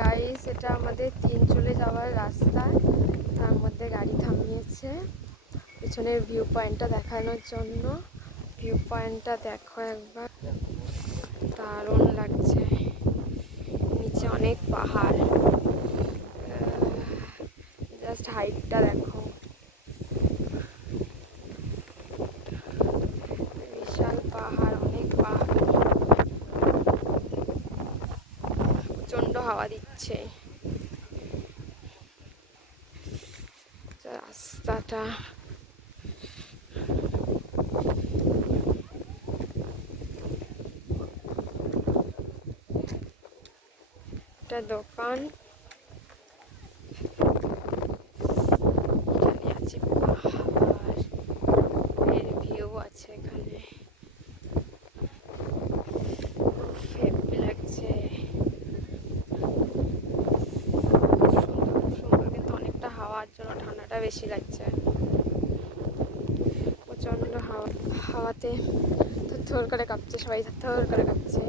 Guys, এটা আমাদের তিনচলে যাওয়ার রাস্তা। তার মধ্যে গাড়ি থামিয়েছে পিছনের ভিউ পয়েন্টটা দেখানোর জন্য। ভিউ পয়েন্টটা দেখো একবার, দারুণ লাগছে। নিচে অনেক পাহাড়, জাস্ট হাইটটা দেখো, বিশাল পাহাড়, অনেক পাহাড়, প্রচন্ড হাওয়া দিচ্ছে। রাস্তাটা একটা দোকান, এখানে আছে পাহাড়, এর ভিউ আছে এখানে, হেভি লাগছে। খুব সুন্দর, কিন্তু অনেকটা হাওয়ার জন্য ঠান্ডাটা বেশি লাগছে। প্রচন্ড হাওয়াতে থর করে কাঁপছে, সবাই থর করে কাঁপছে।